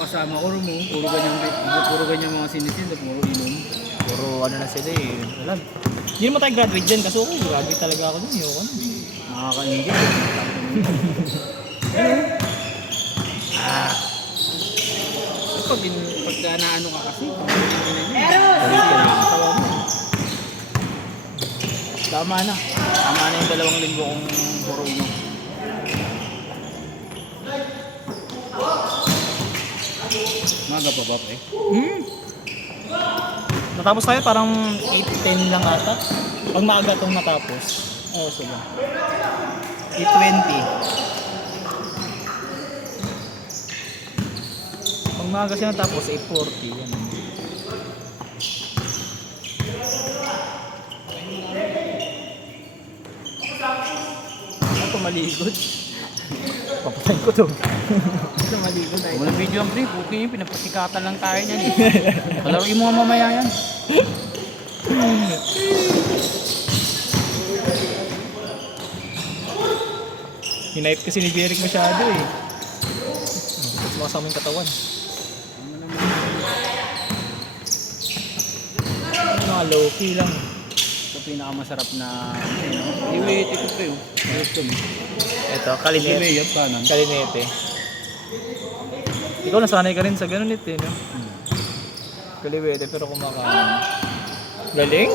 Kasama ko rin mo, puro ganyan mga sinisin, puro inom. Puro ano na sila eh. Wala. Hindi naman tayo graduate dyan kasi ako graduate talaga ako dun. Ayoko na. Nakakaingit. Pagka naano ka kasi, Tama na. Tama na yung 2 linggo kong puro inom. maga pa ba eh? Natapos tayo parang 8:10 lang ata. Pag maaga itong natapos. Oo, so ba? 8:20. Pag maaga siya natapos, 8:40. Yan. Ako maligod. Papatayin ko to. Ito maligod tayo. Walang video ang brief, okay yun, pinapasikatan lang tayo niyan eh. Palaruin mo nga mamaya yan. Hinipe kasi ni Jeric masyado eh. Mas makasama yung katawan. Mga low-key lang. Ito pinakamasarap na iwi, ito pa yun. Gusto mo. Ito, kalinete. Iwi, yung kanan. Kalinete. Ikaw nasanay ka rin sa ganun ito, no? Kaliwete pero kumakain. Galing?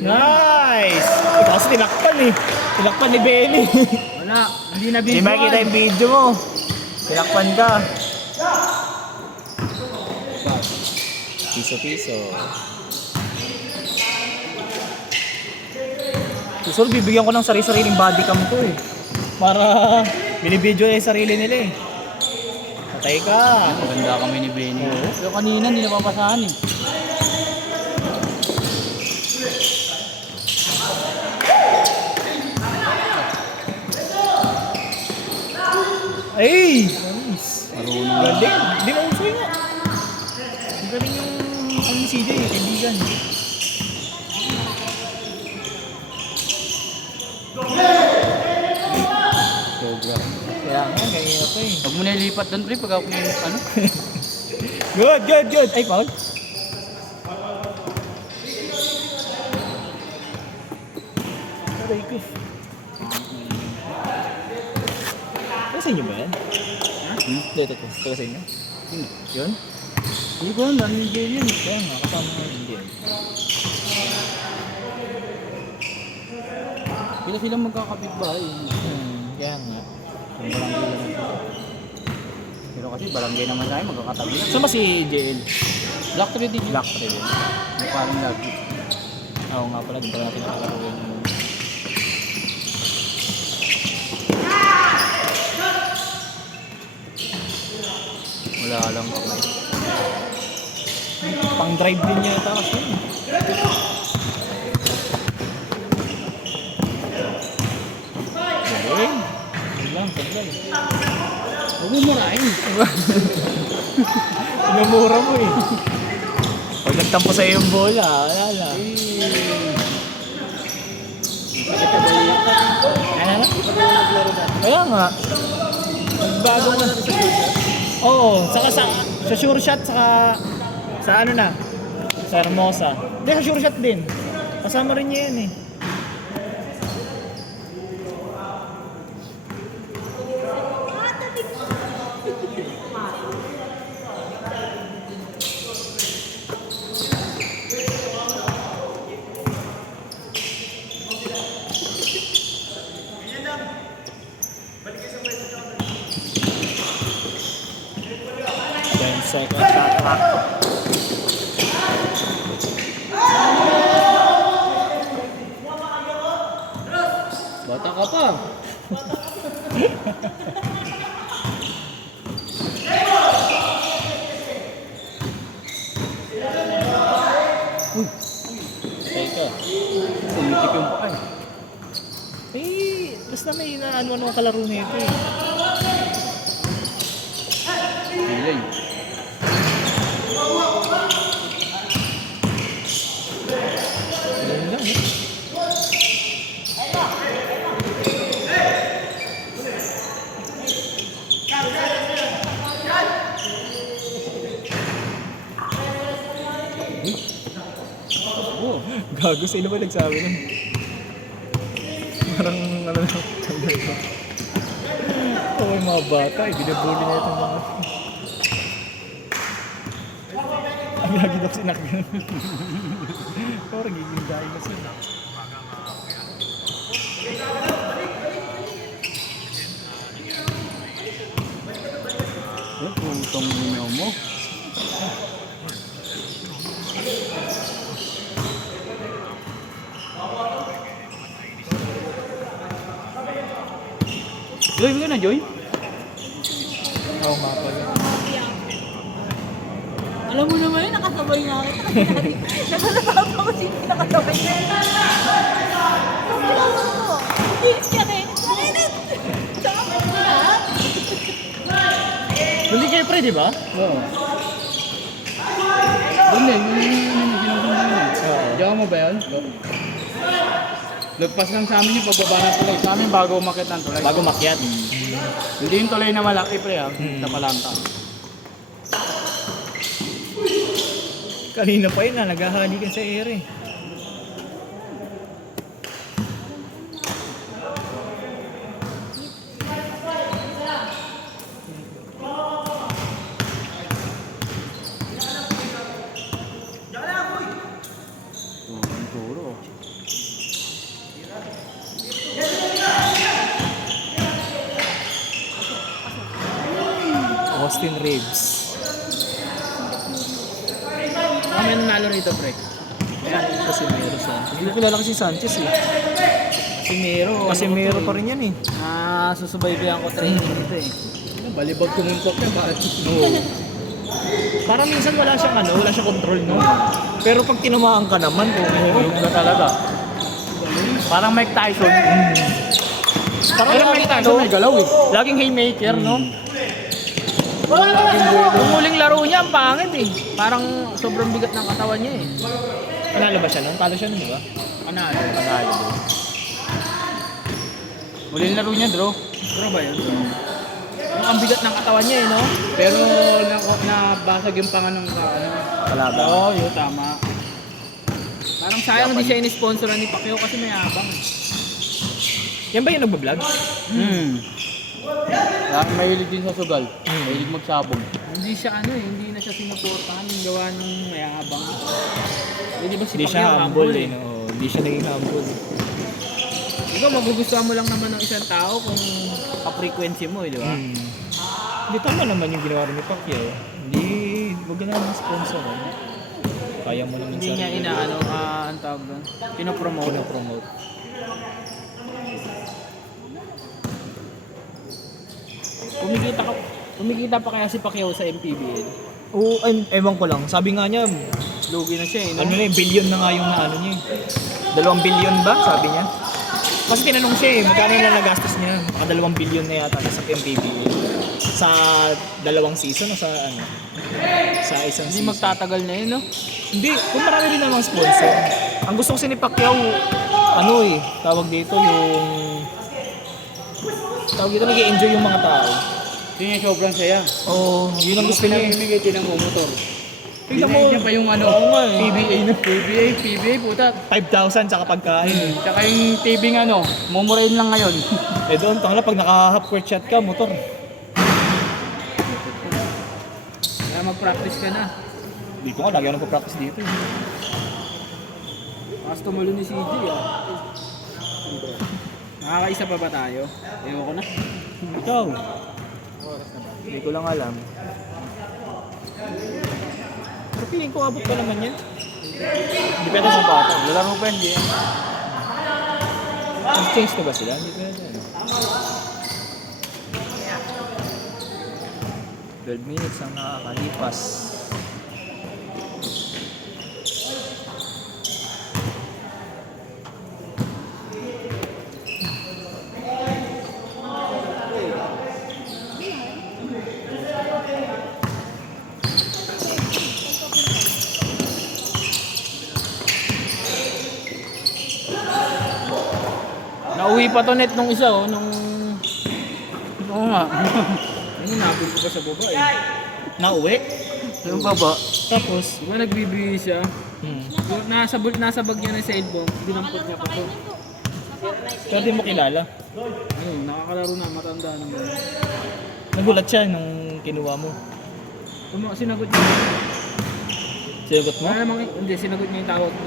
Nice! Ikaw kasi tinakpan eh. Tinakpan ni Benny. Wala, hindi na Hindi video. makikita yung video mo. Tinakpan ka. Piso-piso. Susunod, bibigyan ko ng sarili-sariling body cam to eh. Para binibidyo yung sarili nila eh. Patay ka. Maganda kami ni Benny. Oo. Pero kanina hindi napapasahan eh. Ay! Nice. Marunong. Galing. Hindi mo usoy nga. Ang galing yung ano ni CJ, kaibigan. Sobra. Kaya nga, ganyan ako eh. Huwag mo na ilipat doon, pre, pag ako may ano. Good, good, good. Ay, foul. Aray ko. Taga sa inyo ba yan? Hindi, ito. Taga sa inyo? Yun? Hindi ko alam, dami yung yun. Kaya nga, kasama nga hindi yan. Bila silang magkakapit bahay. Kaya nga. Yung barangay lang. Pero kasi barangay naman tayo, magkakatabi lang. Saan ba si JL? Black Tree din. Black Tree din. Yung parang lagi. Oo nga pala, di pala natin nakalaro yun. Wala lang ako. Pang drive din yata kasi. Galing. Yun lang, tagal. Huwag mo murahin. Pinamura mo eh. Pag nagtampo sa iyo yung bola, wala lang. Ano? Kaya nga. Nagbago mo. Oo, saka sa sure shot, saka sa ano na, sa Hermosa. Hindi, sa sure shot din. Kasama rin niya yan eh. Second shot clock. Bata ka pa. Teka. Tumitik yung pa eh. Eh, basta may inaano kalaro nito eh. Delay. Ganun lang eh. Oh. Gago, sino ba nagsabi nun? Parang ano na, sabi ko. Oh, yung mga bata, binabuli na itong mga... Ang lagi daw sinakyan. Parang giging dahil na sila. Putong minaw mo. Joy, ka na, Joy? Oo nga pala. Alam mo naman yun, nakasabay nga kita kasi nakasabay ko siya nakasabay na yun. Alam mo, hindi siya rin. Marinit! Tsaka mo na. Huli kayo pre, di ba? Oo. Doon din, yung ginagawa mo. Diyan mo ba yun? Lagpas lang sa amin yung pagbaba ng tulay. Sa amin bago umakit ng tulay. Bago makyat. Hindi yung tulay na malaki pre ha. Sa palangka. Kanina pa yun naghahalikan sa air eh. Ang turo. Austin Reeves. Kami nanalo rito pre. Casimiro Sanchez. Hindi ko kilala kasi Sanchez eh. Casimiro. Casimiro pa rin yan eh. Susubaybayan ko training dito eh. Balibag kumuntok yan. Bakit? Oo. Parang minsan wala siyang control no. Pero pag tinamaan ka naman, hulog na talaga. Parang Mike Tyson. Parang Pero Mike Tyson may galaw eh. Laging haymaker no. Yung huling laro niya, ang pangit eh. Parang sobrang bigat ng katawan niya eh. Panalo ba siya nun? Talo siya nun, di ba? Panalo. Huling laro niya, draw. Draw ba yun? ang bigat ng katawan niya eh, no? Pero nabasag yung panganong ka, ano. Kalaban. Oo, yun, tama. Parang sayang hindi siya in-sponsoran ni Pacquiao kasi may abang. Yan ba yung nagbablog? Parang mahilig din sa sugal. Mahilig magsabog. Hindi siya hindi na siya sinuportahan yung gawa ng mayabang. Hindi ba si Hindi siya Pacquiao humble eh, no? Hindi siya naging humble. Ikaw, magugustuhan mo lang naman ng isang tao kung ka-frequency mo, di ba? Hindi tama naman yung ginawa rin ni Pacquiao. Hindi, wag ka naman sponsor. Kaya mo naman Hindi niya ang tawag doon, pinopromote. Kumikita pa kaya si Pacquiao sa MPBL? Oo, ewan ko lang. Sabi nga niya, Lugi na siya eh, no? ano na billion na nga yung naano niya eh. 2 billion ba? Sabi niya. Kasi tinanong siya eh, magkano na nagastos niya? Baka 2 billion na yata sa MPBL. Sa 2 season o sa ano? Sa isang Hindi season. magtatagal na yun, no? Hindi, kung marami rin namang sponsor. Ang gusto kasi ni Pacquiao, tawag dito nag-i-enjoy yung mga tao. Hindi niya sobrang saya. Oo, yun ang gusto niya eh. Pinamimigay din ng motor. Tingnan mo. Niya pa yung Oo nga eh. PBA, puta. 5,000 tsaka pagkain. Tsaka yung TV mumurahin lang ngayon. Eh doon, tangla pag naka-half court shot ka, motor. Kaya mag-practice ka na. Hindi ko nga, lagi ako nagpa-practice dito eh. Tapos tumalo ni CJ, Nakakaisa pa ba tayo? Ewan ko na. Ikaw. Hindi ko lang alam. Pero feeling ko abot pa naman yan. Depende sa bata. Lalaro pa hindi. Nag-change na ba sila? Hindi pwede. 12 minutes ang nakakalipas. Nauwi pa to net nung isa, nung... Oo nga. Ayun, napin ko pa sa baba eh. Nauwi? Yung baba. Tapos? Diba nagbibihis siya? Yung nasa bag niya ng cellphone, dinampot niya pa to. Pero di mo kilala. Ayun, nakakalaro na, matanda naman. Nagulat siya nung kinuha mo. Sinagot niya. Sinagot mo? Wala namang, hindi, sinagot niya yung tawag mo.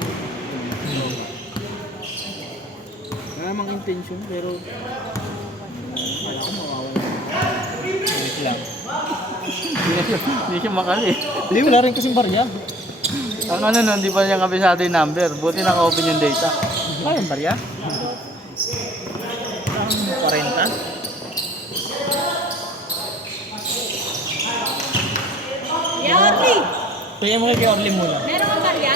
Wala namang intention, pero... Wala ko mawawala. Wait lang. Hindi siya makali. Hindi, wala rin kasing barya. Ang ano nun, hindi pa niya kabisado yung number. Buti naka-open yung data. Ayun, barya? Ang 40? Yorli! Kaya mo kay Orly muna. Meron kang barya?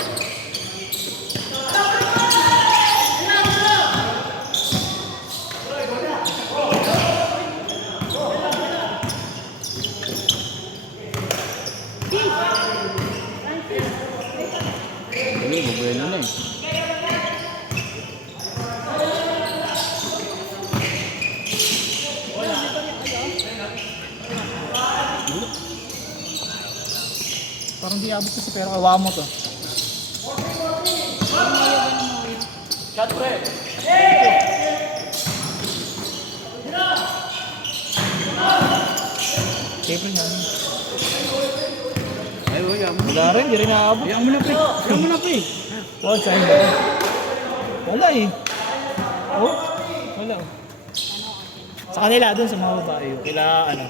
Hindi, bubuelo na eh. Parang di abot kasi pero kawa mo to. Shot pre! Siyempre nga. Ay, yan mo. Wala rin, di rin naabot. Yan mo na pre. Yan mo na pre. Oh, saan ba? Wala eh. Oh, wala. Sa kanila dun sa mga babae. Kila ano.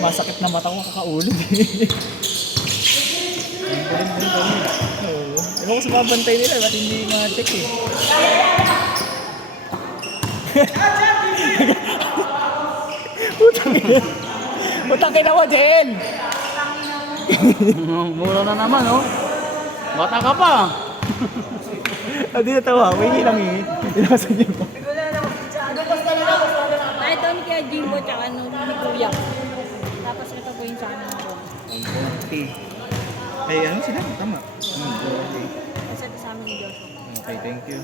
Masakit na mata ko kakaulog. Oo. Ako sa mga bantay nila, ba't hindi ma-check eh? Putangin ako, Jen! Mura na naman, oh. Bata ka pa. Hindi natawa, may hilang eh. Inasan niyo pa. Ay, ito ni kaya Jimbo tsaka nung ni Kuya. Tapos ito po yung sa amin ko. Okay. Ay, ano sila? Tama. Okay. Kasi ito sa amin ni Joshua. Okay, thank you.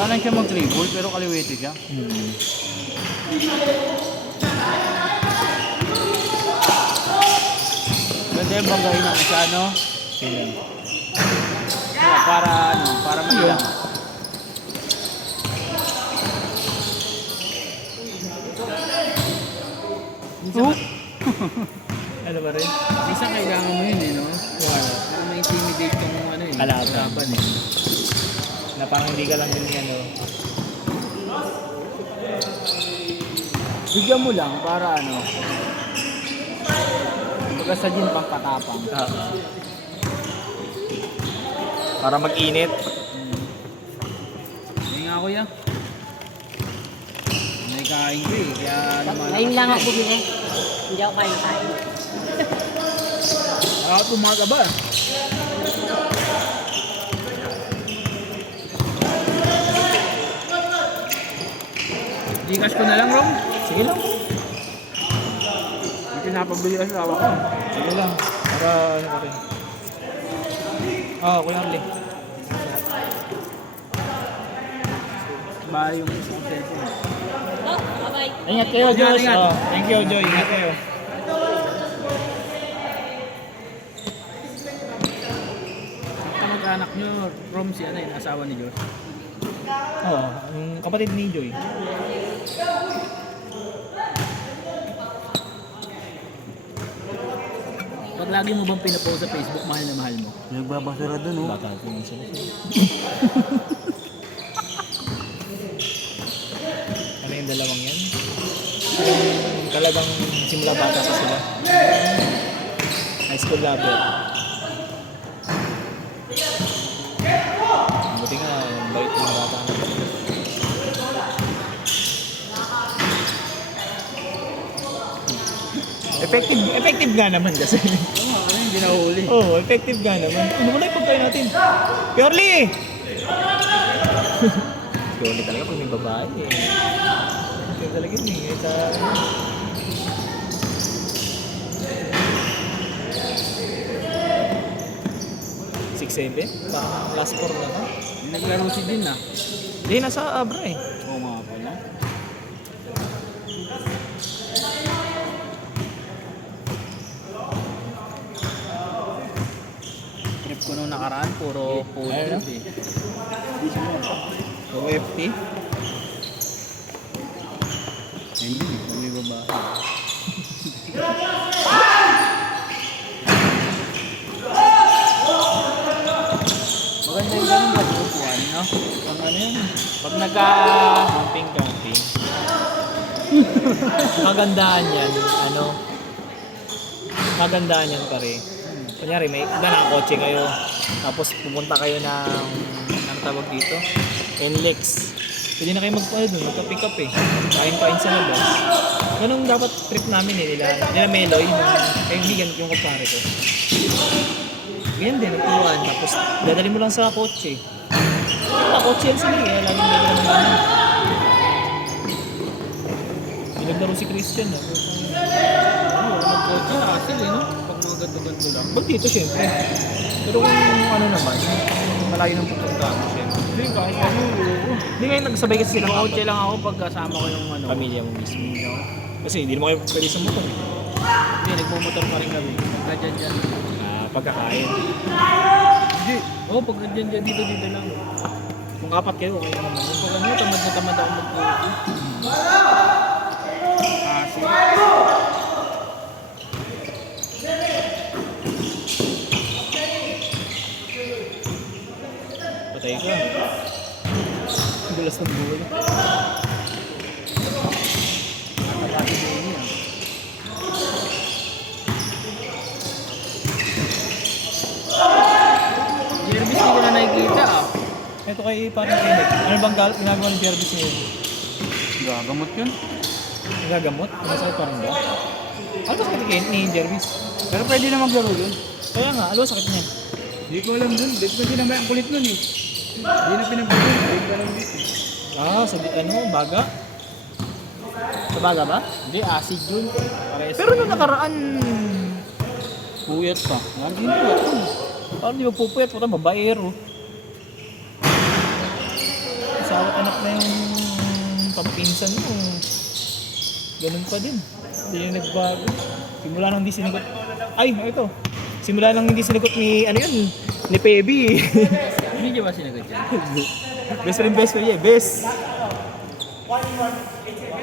Kanan siya mag-dribble pero kaliwete siya. Ganda yung banggahin ng isa, no? Sila. Para ano, para mailang. Oh? Ano ba rin? Isa kailangan mo yun, eh, no? Wow. Para ma-intimidate kang ano eh. Kalaban. Eh. Na parang hindi ka lang din ano. Bigyan mo lang para ano. Baga sa gym pang katapang. Para mag-init. Hindi nga kuya. May kain ko eh. Kaya lumalakas. Ngayon lang ako bumili. Hindi ako kaya kain. Pumaga ba? Gcash ko na lang, Rom. Sige lang. Hindi pinapabili ang asawa ko. Sige lang. Para ano ka rin. Kuya Arlie. Ba yung isang cellphone. Oh, bye-bye. Ingat kayo, Ingat, Josh. ingat. Thank you, Joy. Ingat kayo. Kamag-anak nyo, Rom, si ano yung asawa ni Josh. Yung kapatid ni Joy. Pag lagi mo bang pinapost sa Facebook, mahal na mahal mo? Nagbabasura dun, oh. Baka kung sila. Ano yung dalawang yan? Talagang simula bata pa sila. High school lover. Buti nga, bait yung bata na. Effective nga naman kasi. Oo, ano yung ginahuli? Oo, effective nga naman. Ano wala yung pagkain natin? Purely! Purely talaga pag may babae eh. Purely talaga yun eh. Sa... Parang last 4 na ka. Naglaro si Din ah. Hindi, nasa Abra eh. Oo nga pala. Trip ko nung nakaraan, puro food Ayun, trip eh. OFT. Hindi, kami babae. Maganda yung ganun ba? Upuan, no? Pag ano yun? Pag Camping. Magandaan yan, magandaan yan pare. Kunyari, may nakakotse kayo, tapos pupunta kayo ng, ano tawag dito? NLEX. Pwede na kayo magpa-pick up eh. Kain sa labas. Ganun dapat trip namin eh, nila Meloy, yung kaibigan yung kumpare ko. Ganyan din, nagturuan. Tapos dadali mo lang sa kotse. Kotse yan sila eh, laging may lang namin. Naglaro si Christian na. Oo, nag-coach na hassle eh, no? Pag mga ganto-ganto lang. Ba't dito syempre? Pero kung ano naman, malayo ng pupunta mo syempre. Hindi, kahit ano, oo. Hindi ngayon nagsabay kasi silang Nag-coach lang ako pag kasama ko yung ano. pamilya mo mismo. Kasi hindi naman kayo pwede sa motor eh. Hindi, nagmumotor pa rin kami. Pagka-dyan. Pagkakain. Hindi. Oo, pagka-dyan dito lang. Kung apat kayo, okay naman. Pag ano, tamad na tamad ako mag-coach. Kasi. Patay ka. dulas ng buhay. Nakakapati na yun yan. Jervis, hindi ko na nakikita ah. Ito kay parang Kenneth. Ano bang ginagawa ng Jervis ngayon? Gagamot yun. Nagagamot? Masakit parang ba? Ano ba sakit ni Jervis? Pero pwede na maglaro yun. Kaya nga, ano sakit niya? Hindi ko alam dun. Hindi naman ang kulit nun eh. Hindi na pinagpapalito. Hindi ko alam dito. Ah, sa baga? Sa baga ba? Hindi, acid yun. Parehas. Pero nung nakaraan, Puyat pa. Hindi puyat yun. parang di magpupuyat, parang babaero. Asawa anak na yung pampinsan mo. Ganun pa din. Hindi na nagbago. Simula nang hindi sinagot. Ay, ito. Simula nang hindi sinagot ni, ano yun, ni Pebby. Hindi niya ba sinagot yan? Best friend niya, best.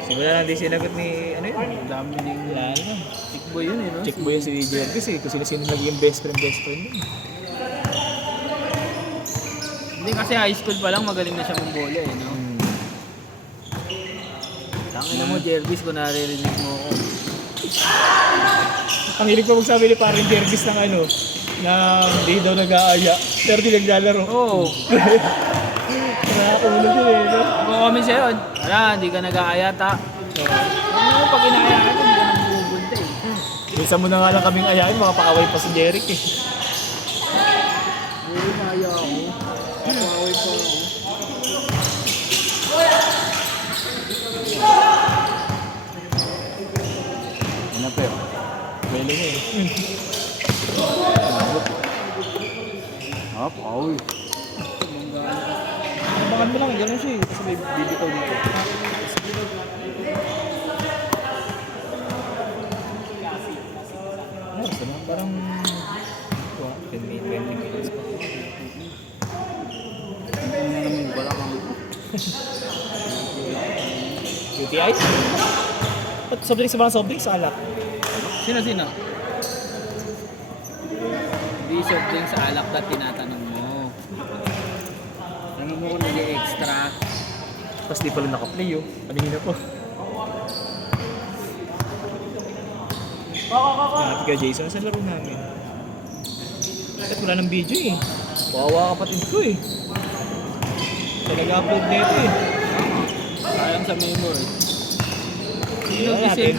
Simula nang hindi sinagot ni, ano yun, Ang dami din. wala na. Chick boy yun eh, no? Check mo yun si Jervis eh, kung sino-sino naging best friend yun. Hindi kasi high school pa lang magaling na siya mambola eh, no? Tangina mo, Jervis, kung naririnig mo ako. Ang hilig pa magsabi ni parang Jervis ng ano, na hindi daw nag-aaya, pero di naglalaro. Oo. Nakakaulog yun eh, no? Ako kami sa'yo, wala, hindi ka nag-aayata. Ano mo, pag inaaya ka, hindi ka nang bubunta eh. Minsan mo na nga lang kaming ayain, makapakaway pa si Jeric eh. Hindi maaya ako. Nakaway pa ako. Ano pa yun? Galing eh. Ah, pauwi. Abangan mo lang, gano'n siya eh, kasi may bibitaw dito. Basta na, parang 10 minutes pa. Wala kang UTI? Ba't sobrang sa alak? Sino? Hindi soft drink sa alak na tinatanong mo. Ano mo kung nag-extra? Tapos di pala naka-play oh. Kanina po. Hanap ka Jason, sa laro namin. Bakit wala ng video eh? Kawawa kapatid ko eh. Siya nag-upload nito eh. Sayang sa memory. Yan natin.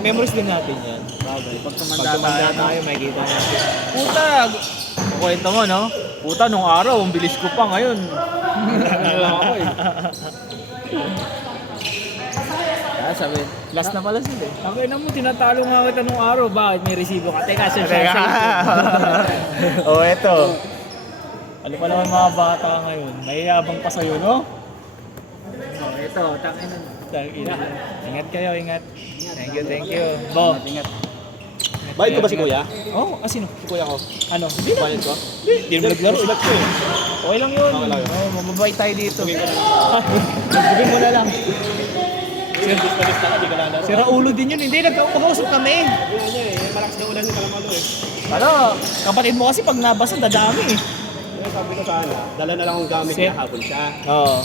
Memories din natin yan. Bagay. Pag Pag tumanda tumanda tayo, tayo, makikita natin. Puta! Kukwento mo, no? Puta, nung araw, ang bilis ko pa ngayon. Ano lang ako eh. Kaya sabi, Last na pala sila eh. okay na mo, tinatalo nga kita nung araw. Bakit may resibo ka? Teka, Oh, eto. Ano pa naman mga bata ngayon? Mayayabang pa sa'yo, no? Oh, ito, tangin na. Ina. Ingat kayo, ingat. Thank you. Bo. Ingat. Bayad ko ba si Kuya? Oh, sino? Si Kuya ko. Ano? Hindi na. Bayad ko? Hindi mo naglaro. Sulat ko eh. Okay lang yun. Okay lang yun. Oh, mababait tayo dito. Tugin ko na lang. Tugin mo na lang. Balis na hindi ka lalaro. Si Raulo din yun. Hindi, nagkakausap kami. Yun niya eh. Malakas na ulan yung kalamalo eh. Ano? Kapatid mo kasi pag nabasa, dadami eh. Kaya sabi ko sana, dala na lang ang gamit Set. niya habol siya. Oo.